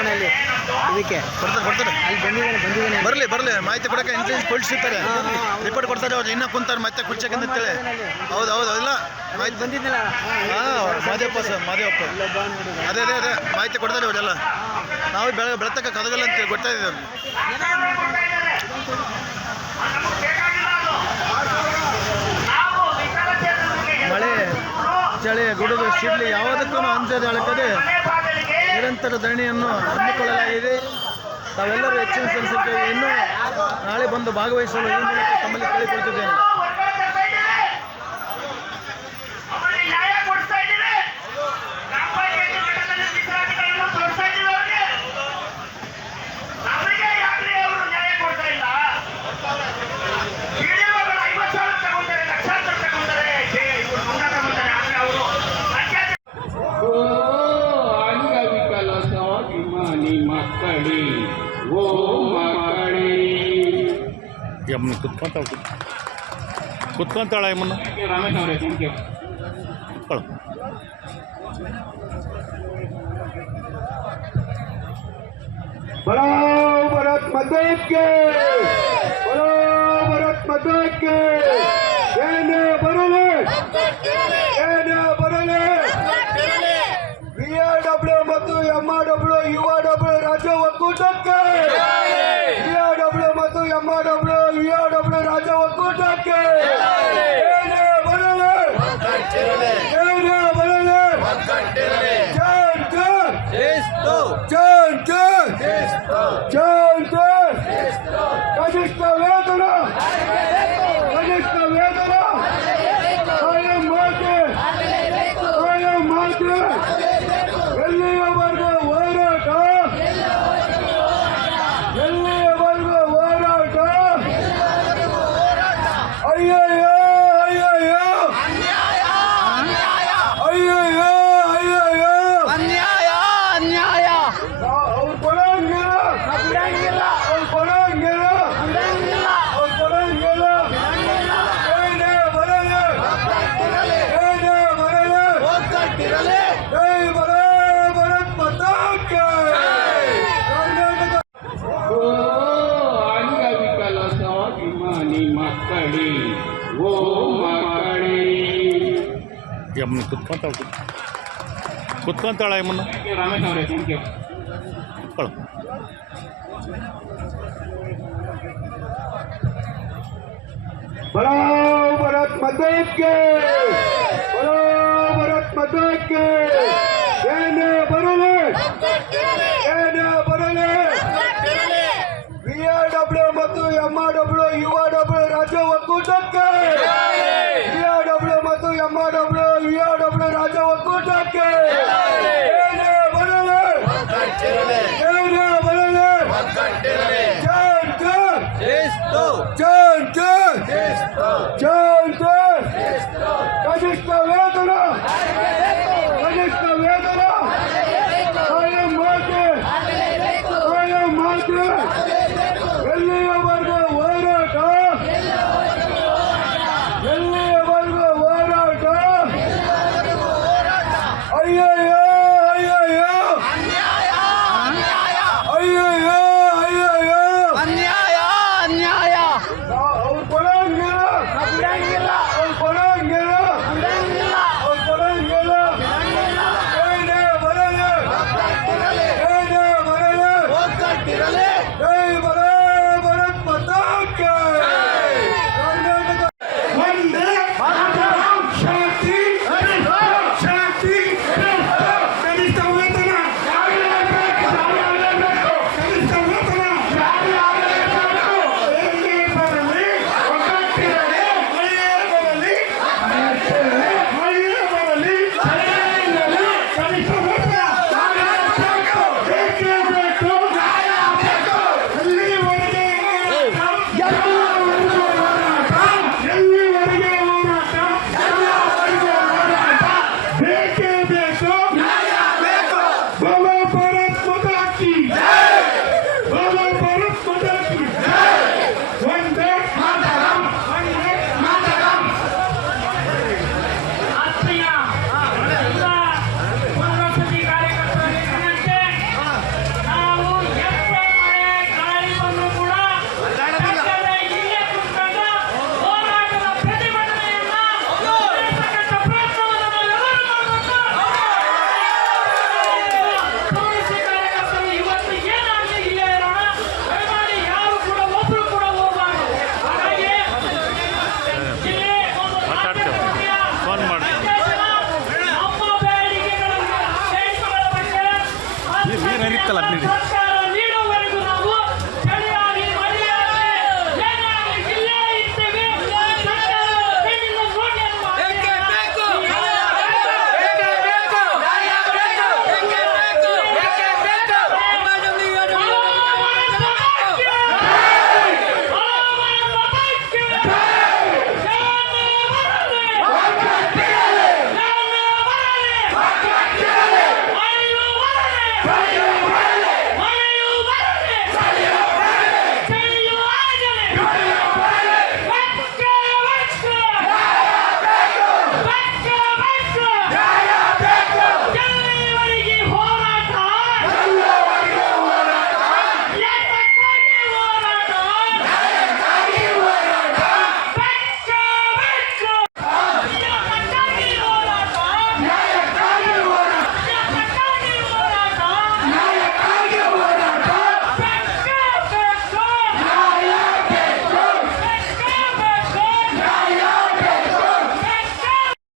ಬದಲಾವಣೆಯಲ್ಲಿ ಇದಕ್ಕೆ ಕೊಡ್ತಾರೆ ಅಲ್ಲಿ ಬಂದಿದ್ದಾನೆ ಬರಲಿ ಮಾಹಿತಿ ಕೊಡೋಕೆ ಇಂಟೆಲಿಜೆನ್ಸ್ ಕೊಡಿಸಿರ್ತಾರೆ ರಿಪೋರ್ಟ್ ಕೊಡ್ತಾರೆ ಅವ್ರು ಇನ್ನೂ ಕುಂತಾರೆ ಮತ್ತೆ ಕುರ್ಚಕ್ಕೆ ಅಂತೇಳಿ ಹೌದು ಇಲ್ಲ ಮಾಹಿತಿ ಬಂದಿದ್ದಲ್ಲ ಮಾದೇವಪ್ಪ ಅದೇ ಮಾಹಿತಿ ಕೊಡ್ತಾರೆ ಅವರೆಲ್ಲ ನಾವು ಬೆಳತಕ್ಕ ಕದಗಲ್ಲ ಅಂತ ಗೊತ್ತಾಯಿದ್ದೇವೆ ಮಳೆ ಚಳಿ ಗುಡುಗು ಸಿಡ್ಲಿ ಯಾವುದಕ್ಕೂ ಅಂಜದೆ ಅಳಕದೆ ನಿರಂತರ ಧರಣಿಯನ್ನು ಹಮ್ಮಿಕೊಳ್ಳಲಾಗಿದೆ. ತಾವೆಲ್ಲರೂ ಹೆಚ್ಚಿನ ಸಂಖ್ಯೆಗೆ ಇನ್ನೂ ನಾಳೆ ಬಂದು ಭಾಗವಹಿಸಲು ಈ ಮೂಲಕ ತಮ್ಮಲ್ಲಿ ಕೇಳಿಕೊಳ್ತಿದ್ದೇನೆ. ಯಮ್ಮನ ಕುತ್ಕೊಂತಾಳ ಯಮ್ಮನ बोलो भारत माता की बोलो भारत माता की ಏನೇ ಬರಲಿ VRW ಮತ್ತು MRW URW ರಾಜ್ಯ ಒಕ್ಕೂಟಕ್ಕೆ VRW ಮತ್ತು MRW URW ರಾಜ್ಯ ಒಕ್ಕೂಟಕ್ಕೆ ಏನೇ ಬರಲಿ ಕನಿಷ್ಠ ವೇತನ ಕಾಯಂ ಮಾತೆ ಎಲ್ಲಿಯವರೆಗೂ ಹೋರಾಟ ಅಯ್ಯಯ್ಯೋ ಅವ್ರು ಕೊಡಂಗಿಲ್ಲ ಯಮ್ಮನ ಕುತ್ಕೊಂತಾಳ ಯಮ್ಮನ बोलो भारत माता की बोलो भारत माता की ಏನೇ ಬರಲಿ VRW ಮತ್ತು MRW URW ರಾಜ್ಯ ಒಕ್ಕೂಟಕ್ಕೆ VRW ಮತ್ತು MRW URW ರಾಜ್ಯ ಒಕ್ಕೂಟಕ್ಕೆ